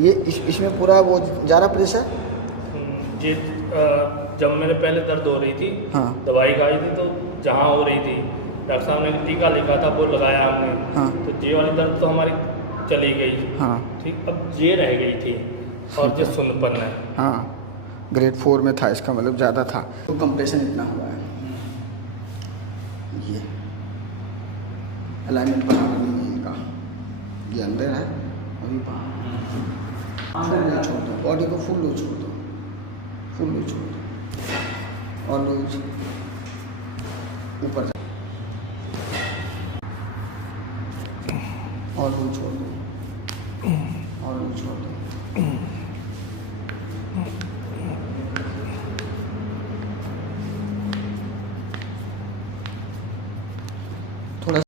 ये इसमें पूरा वो जा रहा प्रेशर। ये जब मेरे पहले दर्द हो रही थी, हाँ दवाई खाई थी तो जहाँ हो रही थी डॉक्टर साहब ने टीका लिखा था वो लगाया हमने। हाँ तो ये वाली दर्द तो हमारी चली गई। हाँ ठीक, अब ये रह गई थी और ये सुनपन है। हाँ ग्रेड 4 में था, इसका मतलब ज़्यादा था। तो कंप्रेशन इतना हुआ है, ये अलाइनमेंट बना नहीं है इनका, ये अंदर है अभी बाहर। फुल लूज छोड़ दो, बॉडी को फुल लूज छोड़ दो, फुल लूज छोड़ दो और लूज ऊपर जा और लूज छोड़ दो और लूज छोड़ दो।